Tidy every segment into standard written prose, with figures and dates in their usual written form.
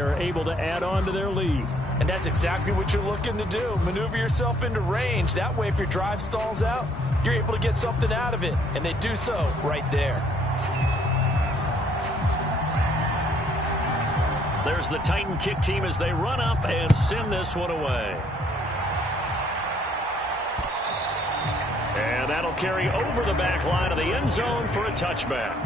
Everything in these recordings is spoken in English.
are able to add on to their lead. And that's exactly what you're looking to do. Maneuver yourself into range. That way, if your drive stalls out, you're able to get something out of it. And they do so right there. There's the Titan kick team as they run up and send this one away. And that'll carry over the back line of the end zone for a touchback.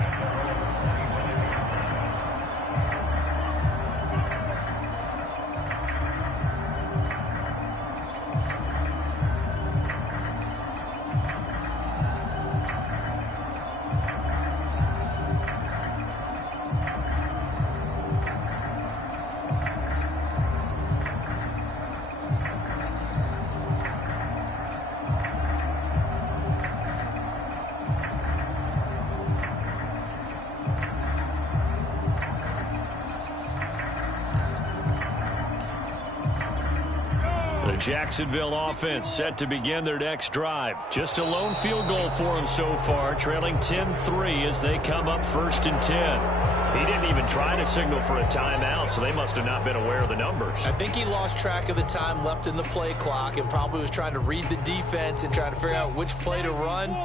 Jacksonville offense set to begin their next drive. Just a lone field goal for them so far, trailing 10-3 as they come up 1st and 10. He didn't even try to signal for a timeout, so they must have not been aware of the numbers. I think he lost track of the time left in the play clock and probably was trying to read the defense and trying to figure out which play to run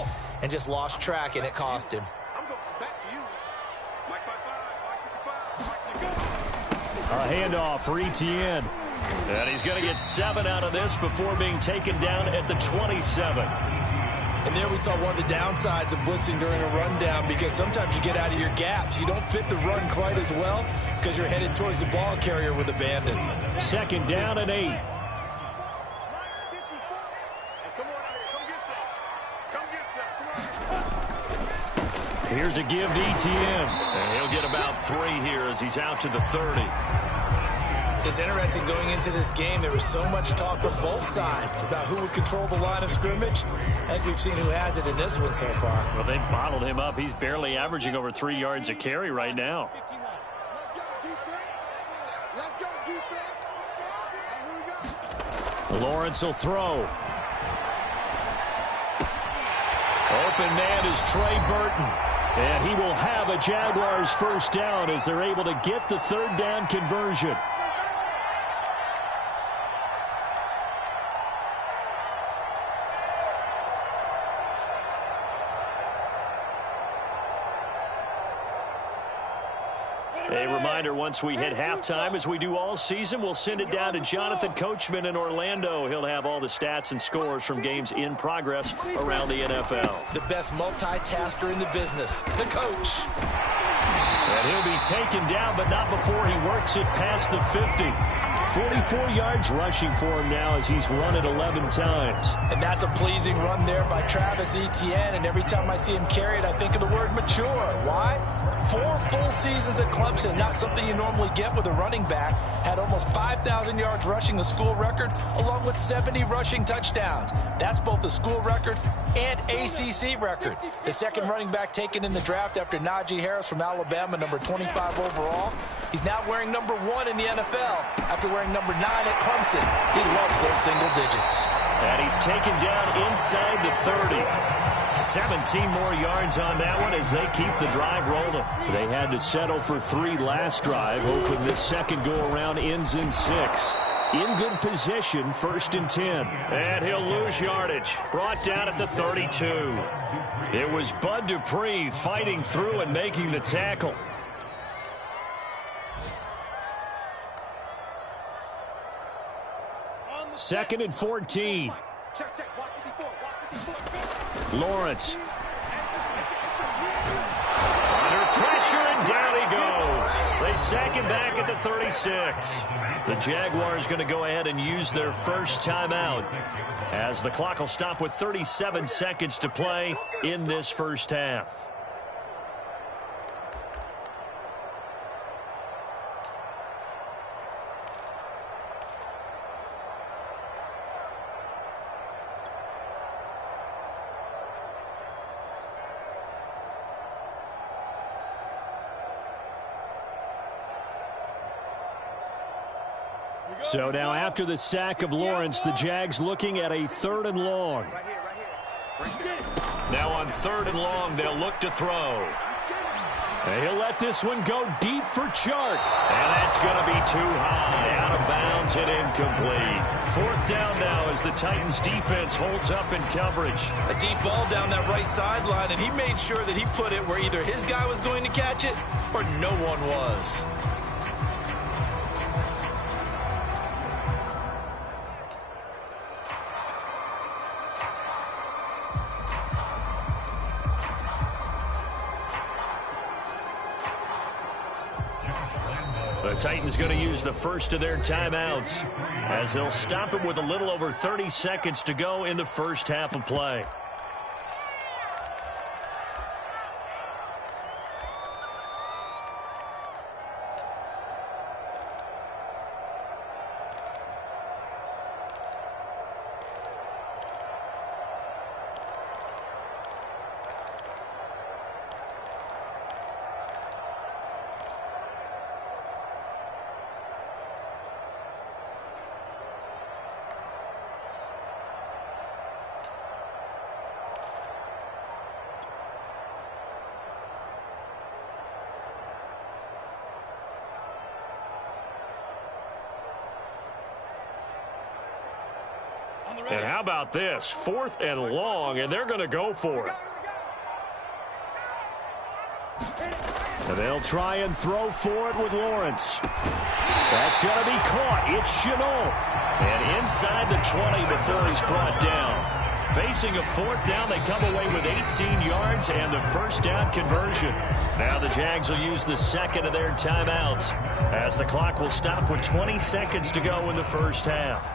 and just lost track, and it cost him. A handoff for Etienne. And he's going to get 7 out of this before being taken down at the 27. And there we saw one of the downsides of blitzing during a rundown, because sometimes you get out of your gaps. You don't fit the run quite as well because you're headed towards the ball carrier with abandon. 2nd down and 8. Here's a give to Etienne. And he'll get about 3 here as he's out to the 30. It's interesting going into this game. There was so much talk from both sides about who would control the line of scrimmage. I think we've seen who has it in this one so far. Well, they've bottled him up. He's barely averaging over 3 yards a carry right now. Lawrence will throw. Open man is Trey Burton. And he will have a Jaguars 1st down as they're able to get the 3rd down conversion. A reminder, once we hit halftime, as we do all season, we'll send it down to Jonathan Coachman in Orlando. He'll have all the stats and scores from games in progress around the NFL. The best multitasker in the business, the coach. And he'll be taken down, but not before he works it past the 50. 44 yards rushing for him now as he's run it 11 times. And that's a pleasing run there by Travis Etienne. And every time I see him carry it, I think of the word mature. Why? 4 full seasons at Clemson, not something you normally get with a running back. Had almost 5,000 yards rushing, the school record, along with 70 rushing touchdowns. That's both the school record and ACC record. The 2nd running back taken in the draft after Najee Harris from Alabama, number 25 overall. He's now wearing number 1 in the NFL after wearing number 9 at Clemson. He loves those single digits. And he's taken down inside the 30. 17 more yards on that one as they keep the drive rolling. They had to settle for 3 last drive, hoping this second go-around ends in 6. In good position, 1st and 10. And he'll lose yardage. Brought down at the 32. It was Bud Dupree fighting through and making the tackle. Second and 14. Lawrence. Under pressure, and down he goes. They sack him back at the 36. The Jaguars going to go ahead and use their first timeout as the clock will stop with 37 seconds to play in this first half. So now after the sack of Lawrence, the Jags looking at a 3rd and long. Now on 3rd and long, they'll look to throw. And he'll let this one go deep for Chark. And that's going to be too high. Out of bounds and incomplete. 4th down now as the Titans defense holds up in coverage. A deep ball down that right sideline, and he made sure that he put it where either his guy was going to catch it or no one was. The Titans going to use the first of their timeouts as they'll stop it with a little over 30 seconds to go in the first half of play. And how about this? 4th and long, and they're going to go for it. And they'll try and throw for it with Lawrence. That's going to be caught. It's Chenault. And inside the 20 before he's brought down. Facing a 4th down, they come away with 18 yards and the first down conversion. Now the Jags will use the second of their timeouts as the clock will stop with 20 seconds to go in the first half.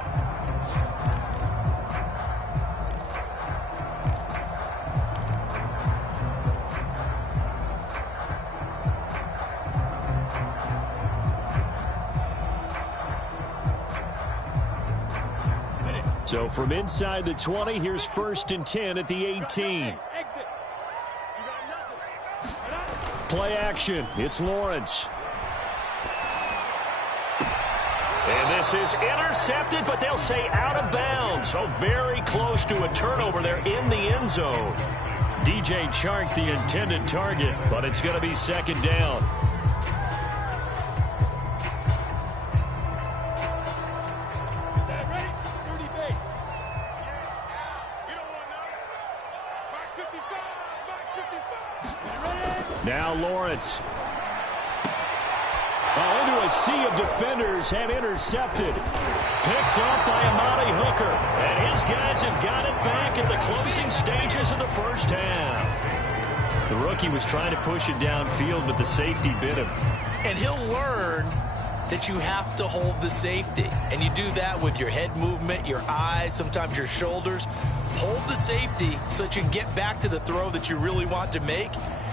So from inside the 20, here's 1st and 10 at the 18. Play action. It's Lawrence. And this is intercepted, but they'll say out of bounds. So very close to a turnover there in the end zone. DJ Chark, the intended target, but it's going to be 2nd down. Now Lawrence. Into a sea of defenders and intercepted. Picked off by Amani Hooker. And his guys have got it back at the closing stages of the first half. The rookie was trying to push it downfield, but the safety bit him. And he'll learn that you have to hold the safety. And you do that with your head movement, your eyes, sometimes your shoulders. Hold the safety so that you can get back to the throw that you really want to make.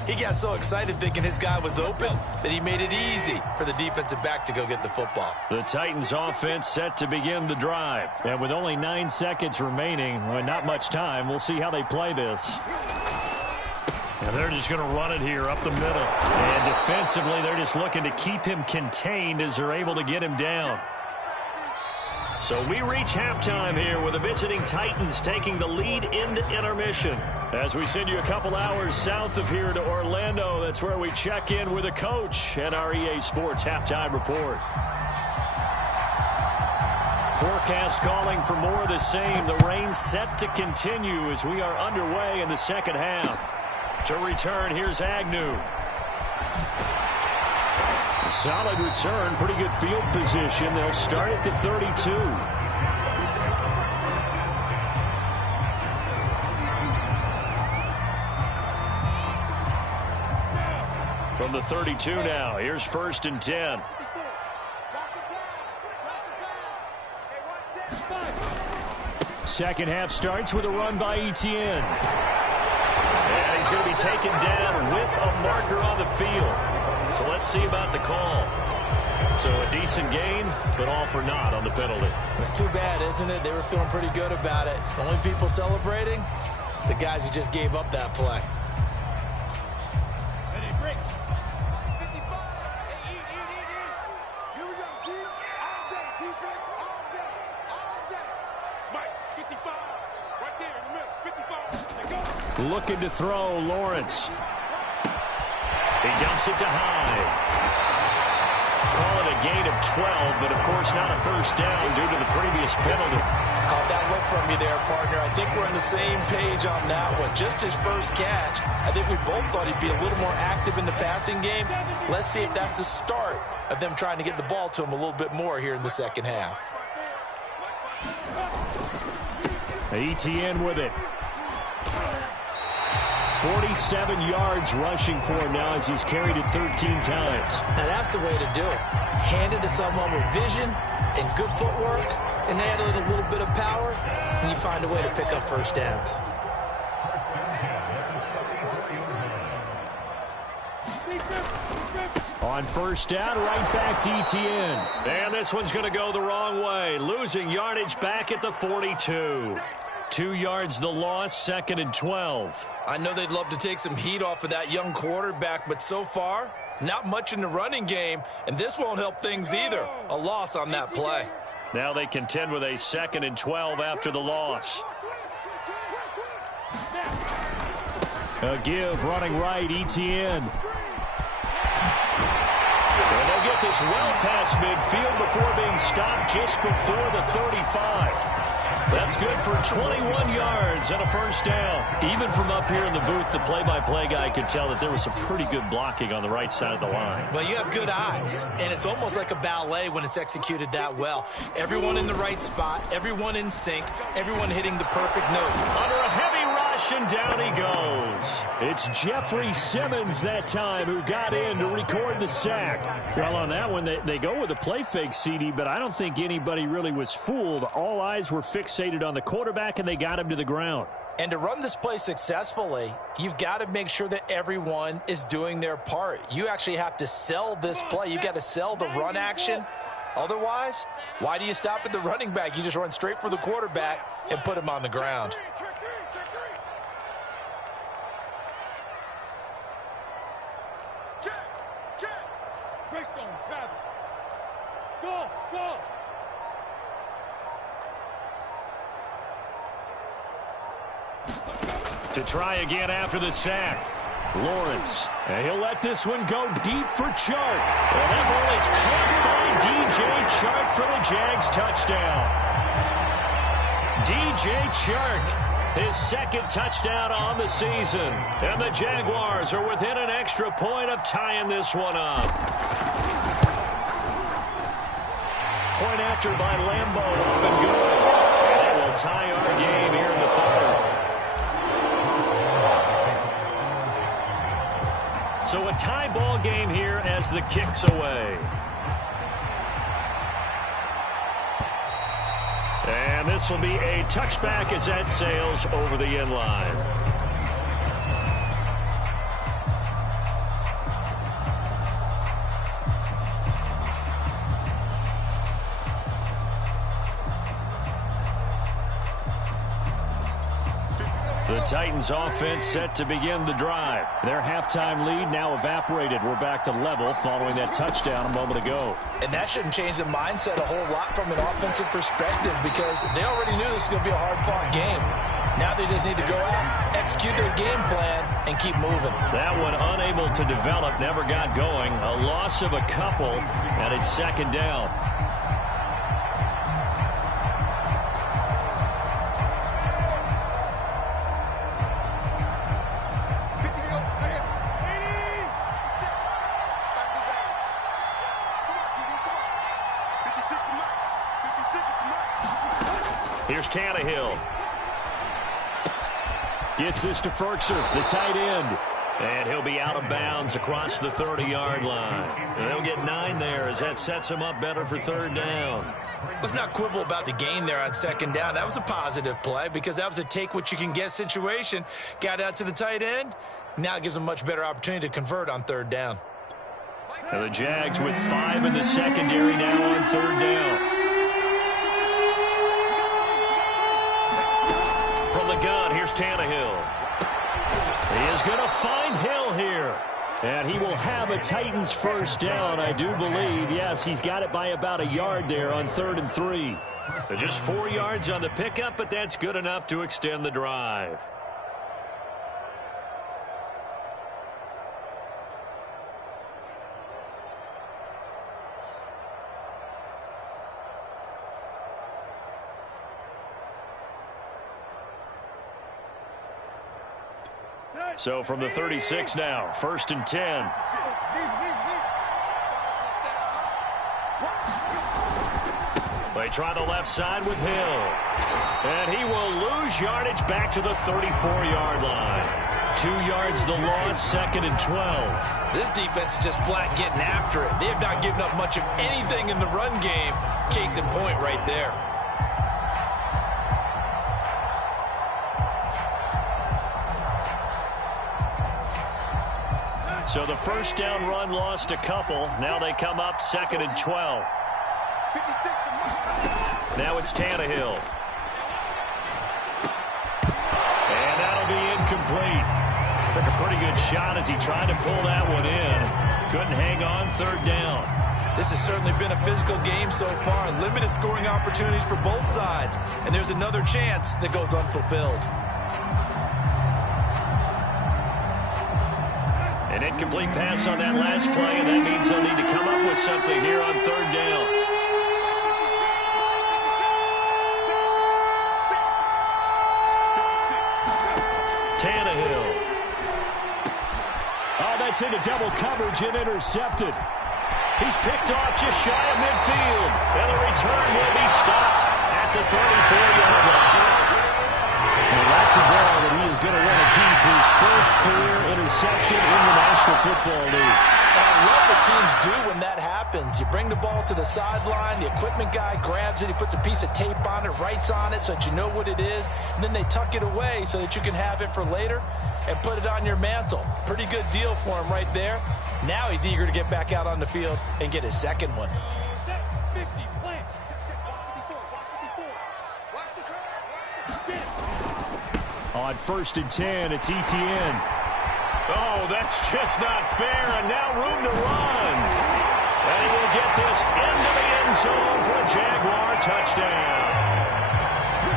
He got so excited thinking his guy was open that he made it easy for the defensive back to go get the football. The Titans offense set to begin the drive. And with only 9 seconds remaining, well, not much time, we'll see how they play this. And they're just going to run it here up the middle. And defensively, they're just looking to keep him contained as they're able to get him down. So we reach halftime here with the visiting Titans taking the lead into intermission. As we send you a couple hours south of here to Orlando, that's where we check in with a coach and our EA Sports halftime report. Forecast calling for more of the same. The rain set to continue as we are underway in the second half. To return, here's Agnew. Solid return, pretty good field position. They'll start at the 32. From the 32 now, here's 1st and 10. Second half starts with a run by Etienne. And he's going to be taken down with a marker on the field. So let's see about the call. So a decent gain, but all for naught on the penalty. It's too bad, isn't it? They were feeling pretty good about it. The only people celebrating, the guys who just gave up that play. Looking to throw, Lawrence. He dumps it to Hyde. Call it a gain of 12, but of course not a first down due to the previous penalty. Caught that look from you there, partner. I think we're on the same page on that one. Just his first catch. I think we both thought he'd be a little more active in the passing game. Let's see if that's the start of them trying to get the ball to him a little bit more here in the second half. ETN with it. 47 yards rushing for him now as he's carried it 13 times. Now that's the way to do it. Hand it to someone with vision and good footwork, and add a little bit of power, and you find a way to pick up first downs. On first down, right back to ETN. And this one's going to go the wrong way. Losing yardage back at the 42. 2 yards the loss, 2nd and 12. I know they'd love to take some heat off of that young quarterback, but so far, not much in the running game, and this won't help things either. A loss on that play. Now they contend with a 2nd and 12 after the loss. A give, running right, ETN. And they'll get this well past midfield before being stopped just before the 35. That's good for 21 yards and a first down. Even from up here in the booth, the play-by-play guy could tell that there was some pretty good blocking on the right side of the line. Well, you have good eyes, and it's almost like a ballet when it's executed that well. Everyone in the right spot, everyone in sync, everyone hitting the perfect note. Under a heavy rush, and down he goes. It's Jeffrey Simmons that time who got in to record the sack. Well, on that one, they go with a play fake, CD, but I don't think anybody really was fooled. All eyes were fixated on the quarterback, and they got him to the ground. And to run this play successfully, you've got to make sure that everyone is doing their part. You actually have to sell this play. You've got to sell the run action. Otherwise, why do you stop at the running back? You just run straight for the quarterback and put him on the ground. To try again after the sack. Lawrence. And he'll let this one go deep for Chark. And that ball is caught by DJ Chark for the Jags touchdown. DJ Chark, his 2nd touchdown on the season. And the Jaguars are within an extra point of tying this one up. Point after by Lambeau, up and good. And it will tie our game here in the 3rd. So a tie ball game here as the kick's away. And this will be a touchback as that sails over the end line. The Titans offense set to begin the drive. Their halftime lead now evaporated. We're back to level following that touchdown a moment ago. And that shouldn't change the mindset a whole lot from an offensive perspective because they already knew this was going to be a hard-fought game. Now they just need to go out, execute their game plan, and keep moving. That one unable to develop, never got going. A loss of a couple, and it's 2nd down. Here's Tannehill. Gets this to Ferkser, the tight end. And he'll be out of bounds across the 30-yard line. And they'll get 9 there as that sets him up better for 3rd down. Let's not quibble about the gain there on 2nd down. That was a positive play because that was a take-what-you-can-get situation. Got out to the tight end. Now it gives them a much better opportunity to convert on 3rd down. And the Jags with 5 in the secondary now on 3rd down. From the gun, here's Tannehill. He is going to find Hill here. And he will have a Titans first down, I do believe. Yes, he's got it by about a yard there on 3rd and 3. Just 4 yards on the pickup, but that's good enough to extend the drive. So from the 36 now, 1st and 10. They try the left side with Hill. And he will lose yardage back to the 34-yard line. 2 yards the loss, 2nd and 12. This defense is just flat getting after it. They have not given up much of anything in the run game. Case in point right there. So the first down run lost a couple. Now they come up 2nd and 12. Now it's Tannehill. And that'll be incomplete. Took a pretty good shot as he tried to pull that one in. Couldn't hang on, 3rd down. This has certainly been a physical game so far. Limited scoring opportunities for both sides. And there's another chance that goes unfulfilled. An incomplete pass on that last play, and that means they'll need to come up with something here on 3rd down. Tannehill. Oh, that's into double coverage and intercepted. He's picked off just shy of midfield. And the return will be stopped at the 34-yard line. Well, that's a ball that he is going to run a deep. His first career interception in the National Football League. And I love what teams do when that happens. You bring the ball to the sideline, the equipment guy grabs it, he puts a piece of tape on it, writes on it so that you know what it is, and then they tuck it away so that you can have it for later and put it on your mantle. Pretty good deal for him right there. Now he's eager to get back out on the field and get his second one. On 1st and 10, it's ETN. Oh, that's just not fair, and now room to run. And he will get this into the end zone for a Jaguar touchdown.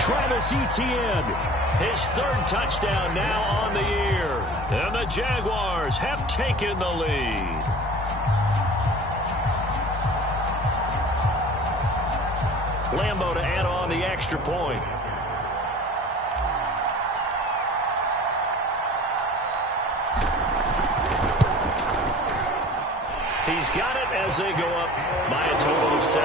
Travis Etienne. His 3rd touchdown now on the year. And the Jaguars have taken the lead. Lambo to add on the extra point. He's got it as they go up by a total of 17-10.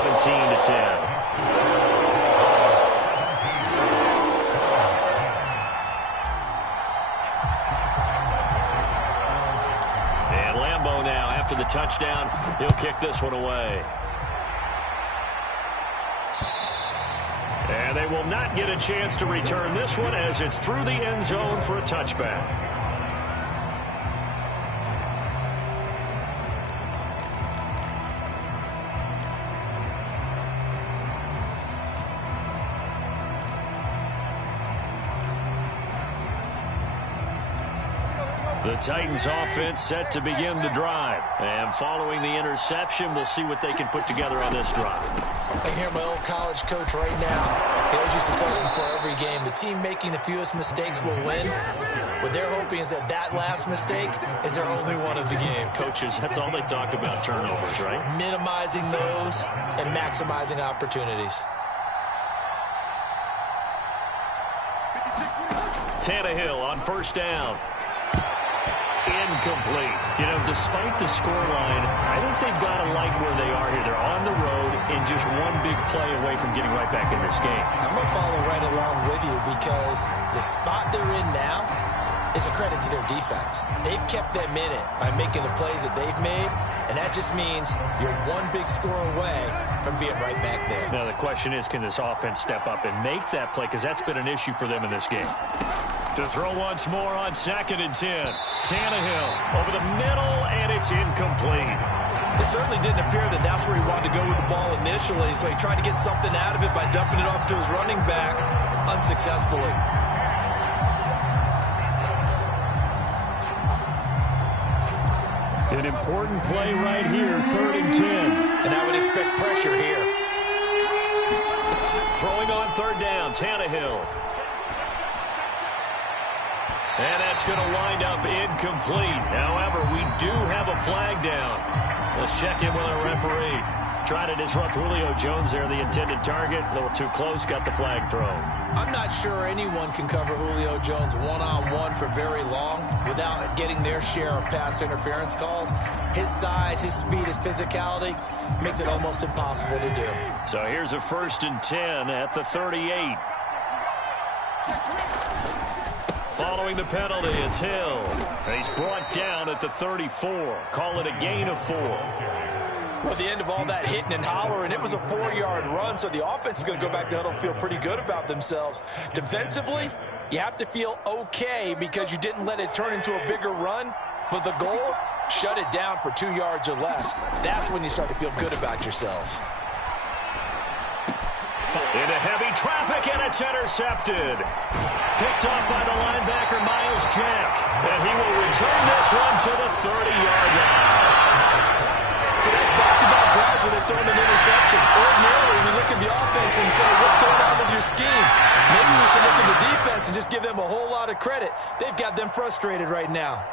And Lambo now, after the touchdown, he'll kick this one away. And they will not get a chance to return this one as it's through the end zone for a touchback. The Titans offense set to begin the drive. And following the interception, we'll see what they can put together on this drive. I hear my old college coach right now. He always used to tell us before every game, the team making the fewest mistakes will win. What they're hoping is that last mistake is their only one of the game. Coaches, that's all they talk about, turnovers, right? Minimizing those and maximizing opportunities. Tannehill on 1st down. Incomplete. You know, despite the scoreline, I think they've got to like where they are here. They're on the road and just one big play away from getting right back in this game. I'm going to follow right along with you because the spot they're in now is a credit to their defense. They've kept them in it by making the plays that they've made, and that just means you're one big score away from being right back there. Now, the question is, can this offense step up and make that play? Because that's been an issue for them in this game. To throw once more on 2nd and 10. Tannehill over the middle, and it's incomplete. It certainly didn't appear that that's where he wanted to go with the ball initially, so he tried to get something out of it by dumping it off to his running back unsuccessfully. An important play right here, 3rd and 10. And I would expect pressure here. Throwing on 3rd down, Tannehill. And that's going to wind up incomplete. However, we do have a flag down. Let's check in with our referee. Trying to disrupt Julio Jones there, the intended target. A little too close, got the flag thrown. I'm not sure anyone can cover Julio Jones one-on-one for very long without getting their share of pass interference calls. His size, his speed, his physicality makes it almost impossible to do. So here's a 1st and 10 at the 38. Following the penalty, it's Hill. He's brought down at the 34. Call it a gain of 4. Well, at the end of all that hitting and hollering, it was a 4-yard run, so the offense is going to go back to huddle and feel pretty good about themselves. Defensively, you have to feel okay because you didn't let it turn into a bigger run, but the goal, shut it down for 2 yards or less. That's when you start to feel good about yourselves. Into heavy traffic, and it's intercepted. Picked off by the linebacker, Miles Jack. And he will return this one to the 30-yard line. So that's back-to-back drives where they've thrown an interception. Ordinarily, we look at the offense and say, what's going on with your scheme? Maybe we should look at the defense and just give them a whole lot of credit. They've got them frustrated right now.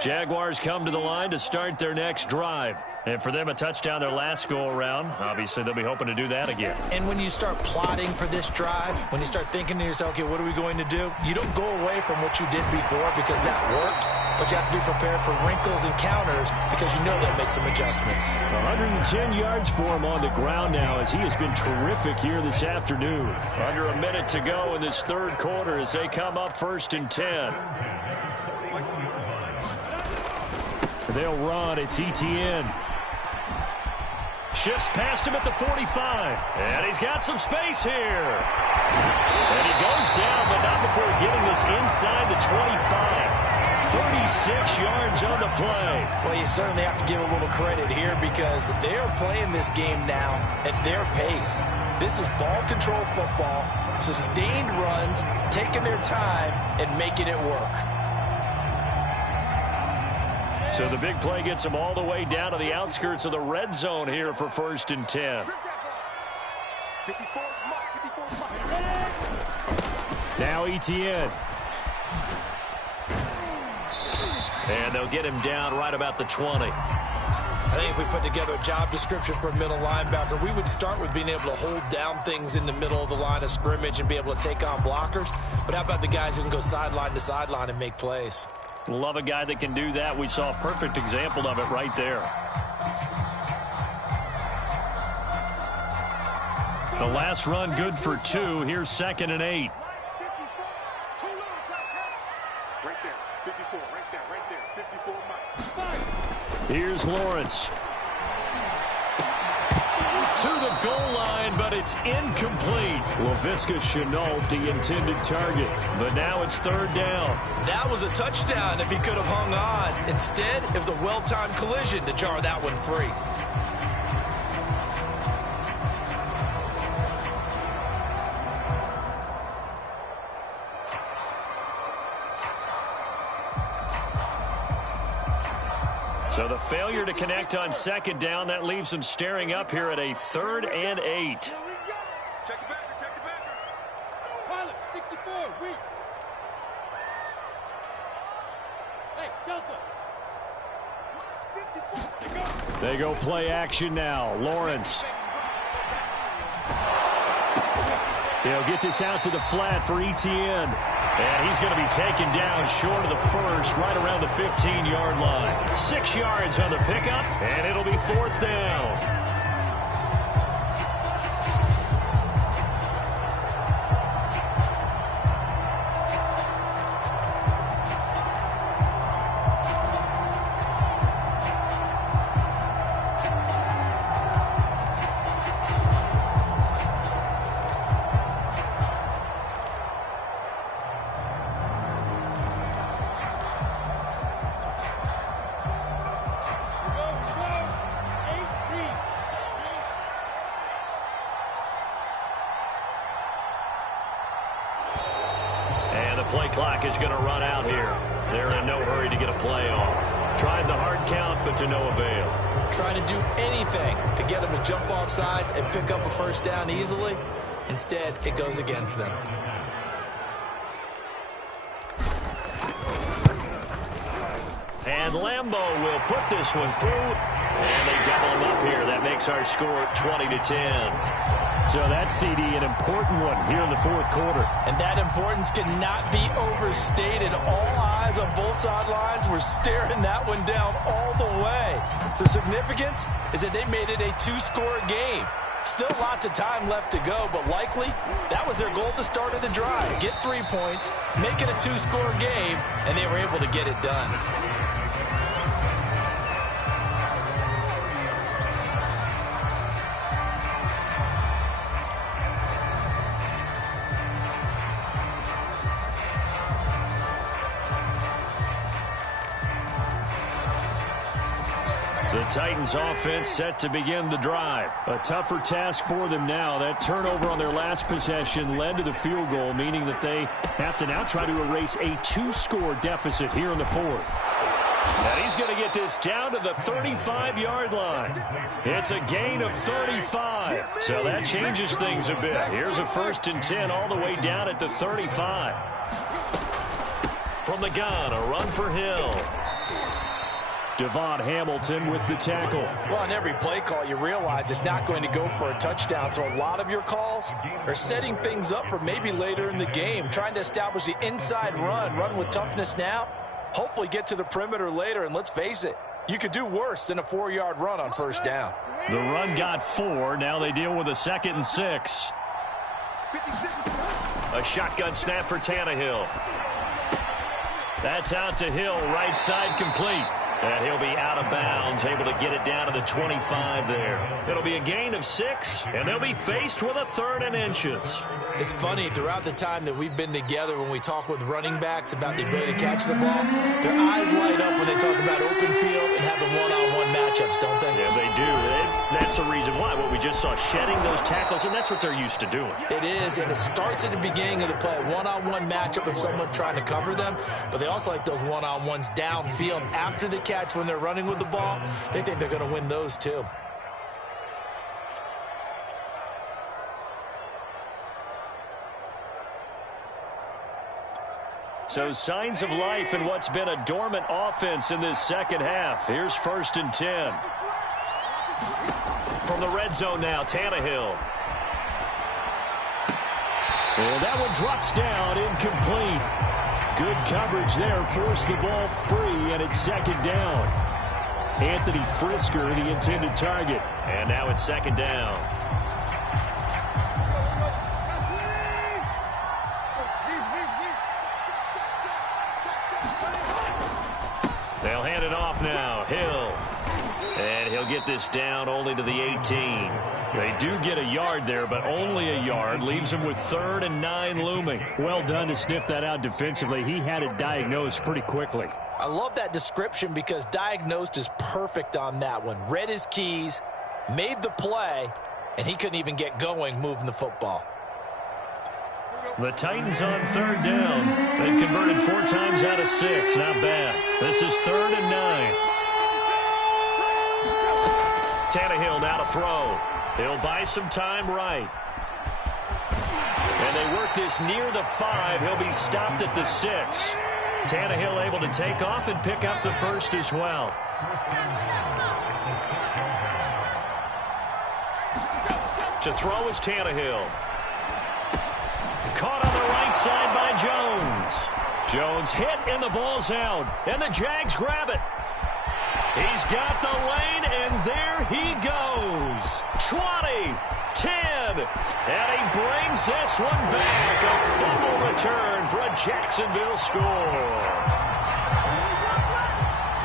Jaguars come to the line to start their next drive. And for them, a touchdown their last go-around. Obviously, they'll be hoping to do that again. And when you start plotting for this drive, when you start thinking to yourself, okay, what are we going to do? You don't go away from what you did before because that worked, but you have to be prepared for wrinkles and counters because you know they'll make some adjustments. 110 yards for him on the ground now as he has been terrific here this afternoon. Under a minute to go in this 3rd quarter as they come up 1st and 10. They'll run. It's Etienne. Shifts past him at the 45. And he's got some space here. And he goes down, but not before getting this inside the 25. 36 yards on the play. Well, you certainly have to give a little credit here because they are playing this game now at their pace. This is ball control football, sustained runs, taking their time, and making it work. So the big play gets them all the way down to the outskirts of the red zone here for 1st and 10. Now Etienne. And they'll get him down right about the 20. I think if we put together a job description for a middle linebacker, we would start with being able to hold down things in the middle of the line of scrimmage and be able to take on blockers. But how about the guys who can go sideline to sideline and make plays? Love a guy that can do that. We saw a perfect example of it right there. The last run good for 2. Here's 2nd and 8. Right there, 54, right there, 54 Mike. Here's Lawrence. To the goal line, but it's incomplete. Laviska Shenault, the intended target. But now it's 3rd down. That was a touchdown if he could have hung on. Instead, it was a well-timed collision to jar that one free. So the failure to connect on 2nd down, that leaves them staring up here at a 3rd and 8. Check the backer, check the backer. Pilot, 64, weak. Hey, Delta. They go play action now. Lawrence. He'll get this out to the flat for Etienne. And he's going to be taken down short of the 1st, right around the 15-yard line. 6 yards on the pickup, and it'll be 4th down. Play clock is going to run out here. They're in no hurry to get a play off. Tried the hard count, but to no avail. Trying to do anything to get them to jump off sides and pick up a 1st down easily. Instead, it goes against them. And Lambo will put this one through. And they double him up here. That makes our score 20-10. So that CD, an important one here in the fourth quarter. And that importance cannot be overstated. All eyes on both sidelines were staring that one down all the way. The significance is that they made it a two-score game. Still lots of time left to go, but likely that was their goal at the start of the drive. Get 3 points, make it a two-score game, and they were able to get it done. The Titans offense set to begin the drive. A tougher task for them now. That turnover on their last possession led to the field goal, meaning that they have to now try to erase a two-score deficit here in the fourth. And he's going to get this down to the 35-yard line. It's a gain of 35. So that changes things a bit. Here's a 1st and 10 all the way down at the 35. From the gun, a run for Hill. Devon Hamilton with the tackle. Well, on every play call, you realize it's not going to go for a touchdown. So a lot of your calls are setting things up for maybe later in the game, trying to establish the inside run with toughness now, hopefully get to the perimeter later. And let's face it, you could do worse than a 4-yard run on first down. The run got 4. Now they deal with a 2nd and 6. A shotgun snap for Tannehill. That's out to Hill, right side complete. And he'll be out of bounds, able to get it down to the 25 there. It'll be a gain of 6, and they'll be faced with a 3rd and inches. It's funny, throughout the time that we've been together, when we talk with running backs about the ability to catch the ball, their eyes light up when they talk about open field and having one-on-one matchups, don't they? Yeah, they do. That's the reason why. What we just saw, shedding those tackles, and that's what they're used to doing. It is, and it starts at the beginning of the play. One-on-one matchup of someone trying to cover them, but they also like those one-on-ones downfield after the catch when they're running with the ball. They think they're going to win those too. So signs of life in what's been a dormant offense in this second half. Here's 1st and 10. From the red zone now, Tannehill. And that one drops down, incomplete. Good coverage there, forced the ball free, and it's 2nd down. Anthony Frisker, the intended target. And now it's 2nd down. They'll hand it off now. Hill. And he'll get this down only to the 18. They do get a yard there, but only a yard. Leaves him with 3rd and 9 looming. Well done to sniff that out defensively. He had it diagnosed pretty quickly. I love that description because diagnosed is perfect on that one. Read his keys, made the play, and he couldn't even get going moving the football. The Titans on 3rd down. They've converted 4 times out of 6. Not bad. This is 3rd and 9. Tannehill now to throw. He'll buy some time right. And they work this near the 5. He'll be stopped at the 6. Tannehill able to take off and pick up the 1st as well. To throw is Tannehill. Caught on the right side by Jones. Jones hit and the ball's out. And the Jags grab it. He's got the lane, and there he goes. 20, 10, and he brings this one back. A fumble return for a Jacksonville score.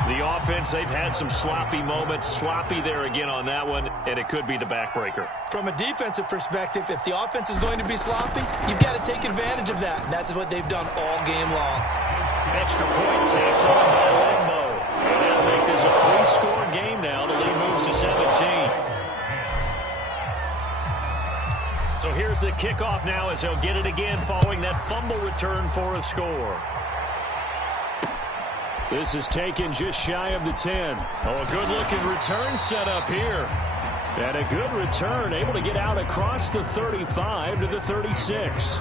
The offense, they've had some sloppy moments. Sloppy there again on that one, and it could be the backbreaker. From a defensive perspective, if the offense is going to be sloppy, you've got to take advantage of that. And that's what they've done all game long. Extra point tacked on by Lambo. And that'll make this a 3-score game now. The lead moves to 17. So here's the kickoff now as they'll get it again following that fumble return for a score. This is taken just shy of the 10. Oh, a good-looking return set up here. And a good return, able to get out across the 35 to the 36.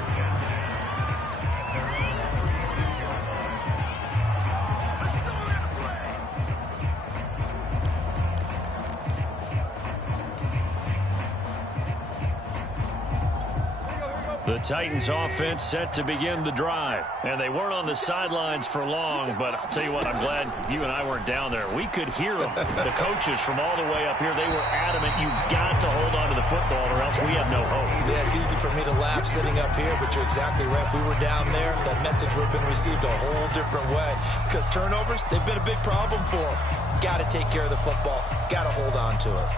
The Titans offense set to begin the drive. And they weren't on the sidelines for long, but I'll tell you what, I'm glad you and I weren't down there. We could hear them. The coaches from all the way up here, they were adamant, you've got to hold on to the football or else we have no hope. Yeah, it's easy for me to laugh sitting up here, but you're exactly right. If we were down there, that message would have been received a whole different way. Because turnovers, they've been a big problem for them. Got to take care of the football. Got to hold on to it.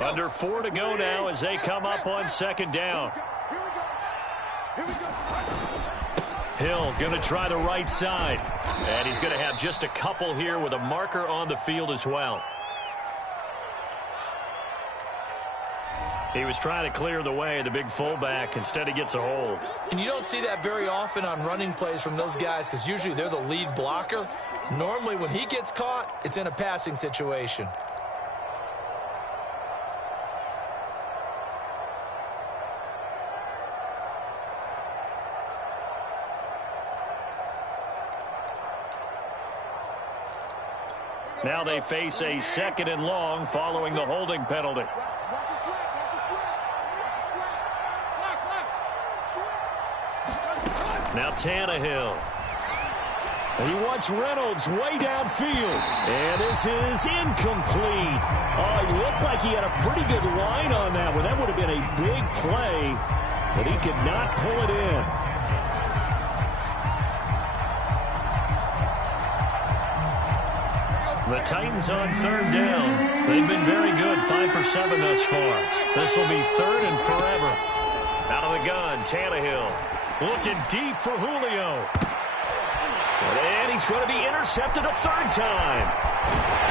Under 4 to go now as they come up on second down. Hill going to try the right side. And he's going to have just a couple here with a marker on the field as well. He was trying to clear the way, the big fullback. Instead, he gets a hold. And you don't see that very often on running plays from those guys because usually they're the lead blocker. Normally, when he gets caught, it's in a passing situation. Now they face a 2nd and long following the holding penalty. Now Tannehill. He wants Reynolds way downfield. And this is incomplete. Oh, he looked like he had a pretty good line on that one. That would have been a big play, but he could not pull it in. The Titans on 3rd down. They've been very good, 5 for 7 thus far. This will be 3rd and forever. Out of the gun, Tannehill. Looking deep for Julio. And he's going to be intercepted a 3rd time.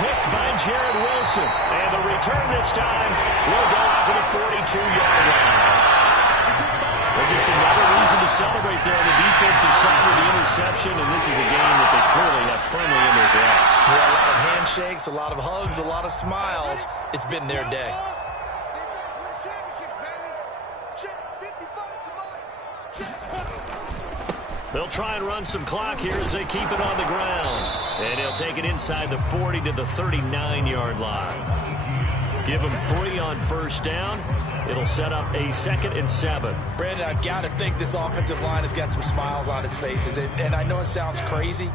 Picked by Jared Wilson. And the return this time will go out to the 42-yard line. Well, just another reason to celebrate there on the defensive side with the interception, and this is a game that they clearly have firmly in their grasp. Yeah, a lot of handshakes, a lot of hugs, a lot of smiles. It's been their day. They'll try and run some clock here as they keep it on the ground. And he'll take it inside the 40 to the 39-yard line. Give him 3 on 1st down. It'll set up a 2nd and 7. Brandon, I've got to think this offensive line has got some smiles on its faces. And I know it sounds crazy,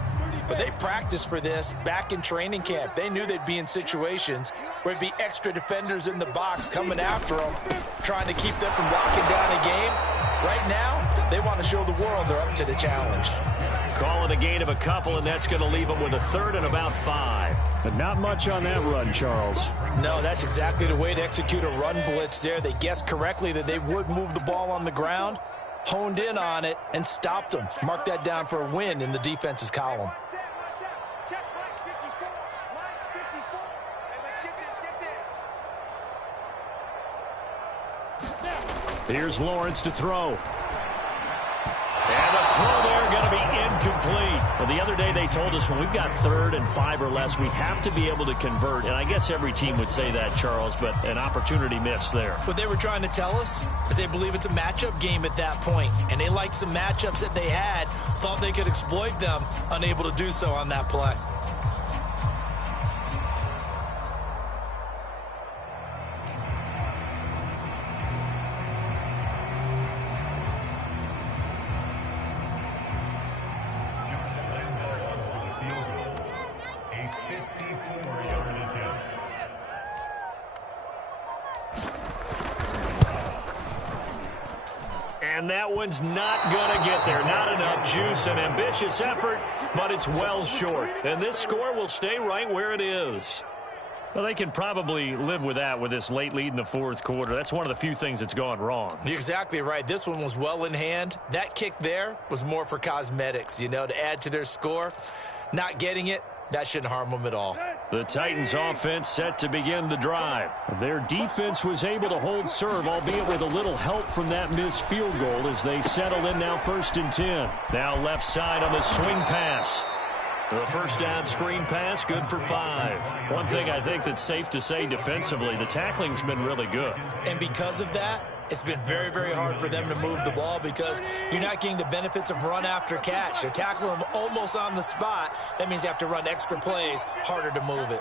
but they practiced for this back in training camp. They knew they'd be in situations where there'd be extra defenders in the box coming after them, trying to keep them from locking down a game. Right now, they want to show the world they're up to the challenge. Call it a gain of a couple, and that's going to leave them with a 3rd and about 5. But not much on that run, Charles. No, that's exactly the way to execute a run blitz there. They guessed correctly that they would move the ball on the ground, honed in on it, and stopped them. Mark that down for a win in the defense's column. Here's Lawrence to throw. And the throw there going to be incomplete. Well, the other day they told us when we've got 3rd and 5 or less, we have to be able to convert. And I guess every team would say that, Charles, but an opportunity missed there. What they were trying to tell us is they believe it's a matchup game at that point. And they liked some matchups that they had, thought they could exploit them, unable to do so on that play. And that one's not going to get there. Not enough juice. An ambitious effort, but it's well short. And this score will stay right where it is. Well, they can probably live with that with this late lead in the 4th quarter. That's one of the few things that's gone wrong. You're exactly right. This one was well in hand. That kick there was more for cosmetics, you know, to add to their score. Not getting it, that shouldn't harm them at all. The Titans offense set to begin the drive. Their defense was able to hold serve, albeit with a little help from that missed field goal as they settle in now 1st and 10. Now left side on the swing pass. The 1st down screen pass, good for 5. One thing I think that's safe to say defensively, the tackling's been really good. And because of that, it's been very, very hard for them to move the ball because you're not getting the benefits of run after catch. They're tackling them almost on the spot. That means you have to run extra plays, harder to move it.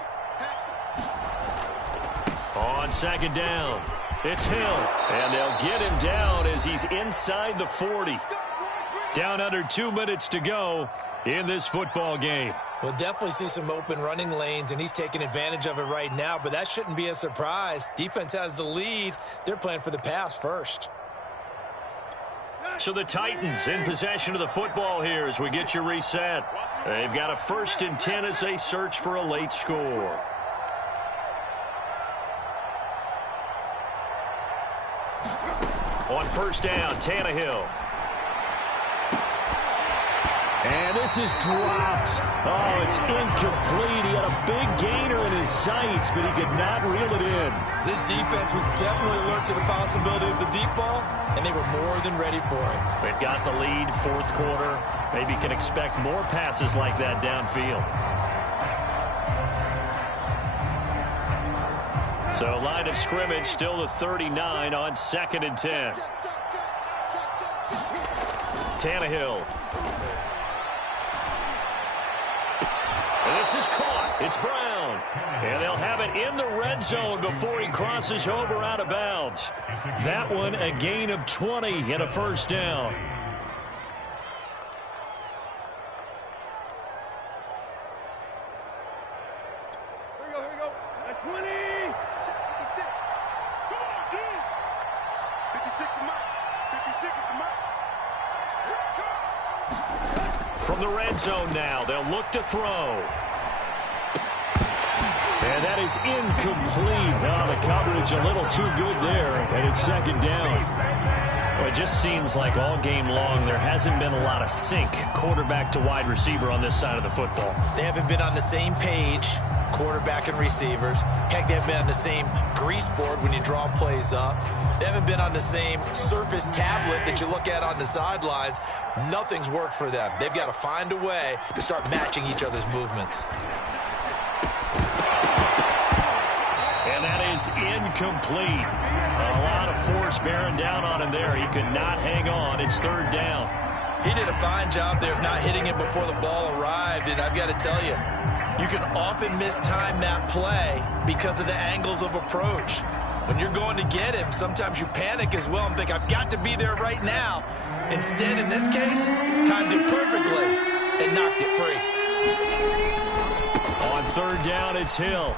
On second down, it's Hill, and they'll get him down as he's inside the 40. Down under 2 minutes to go in this football game. We'll definitely see some open running lanes, and he's taking advantage of it right now, but that shouldn't be a surprise. Defense has the lead. They're playing for the pass first. So the Titans in possession of the football here as we get you reset. They've got a 1st and 10 as they search for a late score. On first down, Tannehill. And this is dropped. Oh, it's incomplete. He had a big gainer in his sights, but he could not reel it in. This defense was definitely alert to the possibility of the deep ball, and they were more than ready for it. They've got the lead, 4th quarter. Maybe can expect more passes like that downfield. So line of scrimmage still the 39 on 2nd and 10. Tannehill. And this is caught. It's Brown. And they'll have it in the red zone before he crosses over out of bounds. That one a gain of 20 and a 1st down. Here we go. At 20. 56. Come on, dude. 56 is mine. 56 is mine. From the red zone now, they'll look to throw. And that is incomplete. Oh, the coverage a little too good there, and it's 2nd down. Well, it just seems like all game long there hasn't been a lot of sync quarterback to wide receiver on this side of the football. They haven't been on the same page, quarterback and receivers. Heck, they haven't been on the same grease board when you draw plays up. They haven't been on the same surface tablet that you look at on the sidelines. Nothing's worked for them. They've got to find a way to start matching each other's movements. And that is incomplete. A lot of force bearing down on him there. He could not hang on. It's 3rd down. He did a fine job there of not hitting it before the ball arrived, and I've got to tell you, you can often mistime that play because of the angles of approach. When you're going to get him, sometimes you panic as well and think, I've got to be there right now. Instead, in this case, timed it perfectly and knocked it free. On 3rd down, it's Hill.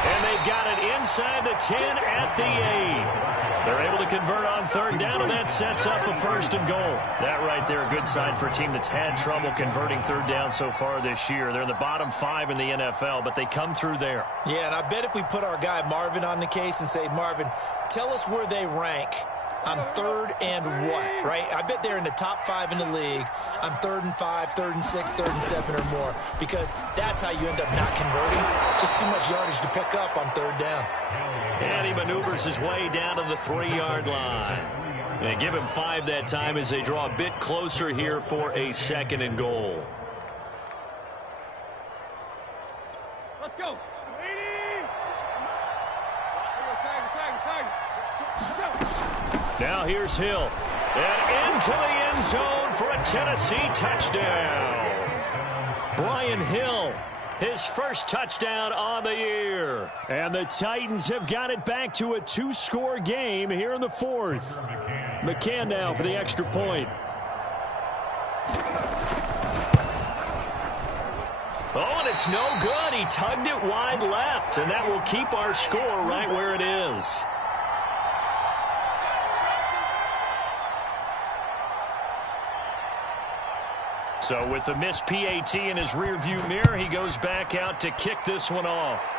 And they've got it inside the 10 at the 8. They're able to convert on 3rd down, and that sets up a 1st and goal. That right there, a good sign for a team that's had trouble converting 3rd down so far this year. They're in the bottom 5 in the NFL, but they come through there. Yeah, and I bet if we put our guy Marvin on the case and say, Marvin, tell us where they rank on 3rd and what, right? I bet they're in the top 5 in the league on 3rd and 5, 3rd and 6, 3rd and 7 or more, because that's how you end up not converting. Just too much yardage to pick up on 3rd down. And he maneuvers his way down to the 3-yard line. They give him 5 that time as they draw a bit closer here for a 2nd and goal. Let's go. 80. Now here's Hill. And into the end zone for a Tennessee touchdown. Brian Hill, his first touchdown on the year. And the Titans have got it back to a 2-score game here in the 4th. McCann now for the extra point. Oh, and it's no good. He tugged it wide left, and that will keep our score right where it is. So with the missed PAT in his rearview mirror, he goes back out to kick this one off.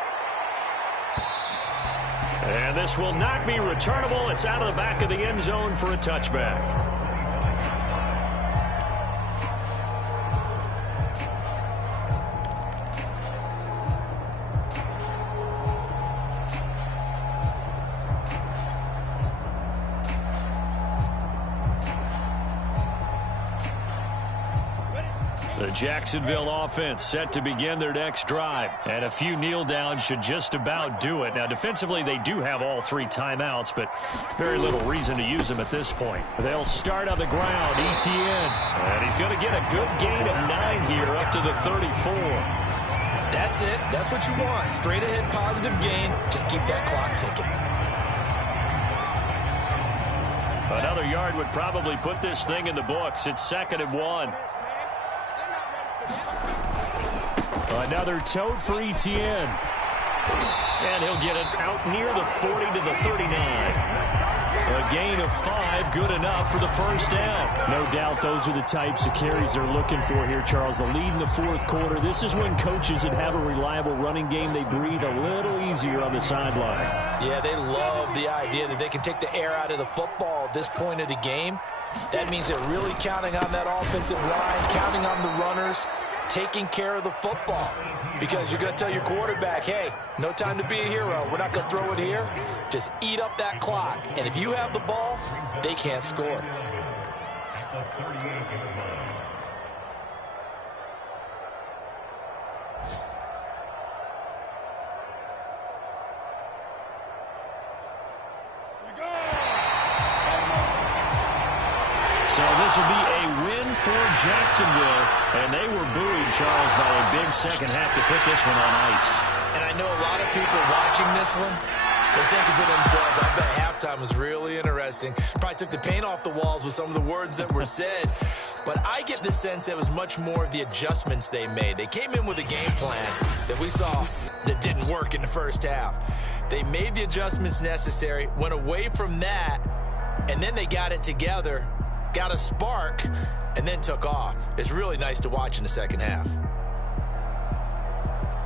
And this will not be returnable. It's out of the back of the end zone for a touchback. The Jacksonville offense set to begin their next drive. And a few kneel downs should just about do it. Now, defensively, they do have all 3 timeouts, but very little reason to use them at this point. They'll start on the ground, ETN. And he's going to get a good gain of 9 here up to the 34. That's it. That's what you want. Straight ahead positive gain. Just keep that clock ticking. Another yard would probably put this thing in the books. It's 2nd and 1. Another tote for ETN. And he'll get it out near the 40 to the 39. A gain of 5, good enough for the first down. No doubt those are the types of carries they're looking for here, Charles. The lead in the 4th quarter. This is when coaches that have a reliable running game, they breathe a little easier on the sideline. Yeah, they love the idea that they can take the air out of the football at this point of the game. That means they're really counting on that offensive line, counting on the runners, taking care of the football. Because you're going to tell your quarterback, hey, no time to be a hero. We're not going to throw it here. Just eat up that clock. And if you have the ball, they can't score. So this will be a win for Jacksonville, and they were buoyed, Charles, by a big second half to put this one on ice. And I know a lot of people watching this one, they're thinking to themselves, I bet halftime was really interesting. Probably took the paint off the walls with some of the words that were said. But I get the sense it was much more of the adjustments they made. They came in with a game plan that we saw that didn't work in the first half. They made the adjustments necessary, went away from that, and then they got it together, got a spark, and then took off. It's really nice to watch in the second half.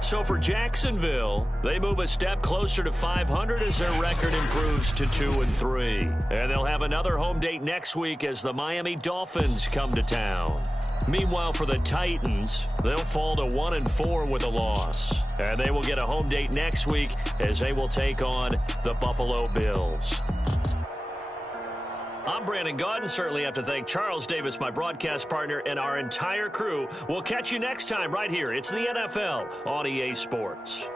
So for Jacksonville, they move a step closer to 500 as their record improves to 2-3. And they'll have another home date next week as the Miami Dolphins come to town. Meanwhile, for the Titans, they'll fall to 1-4 with a loss. And they will get a home date next week as they will take on the Buffalo Bills. I'm Brandon Gaudin. Certainly have to thank Charles Davis, my broadcast partner, and our entire crew. We'll catch you next time right here. It's the NFL on EA Sports.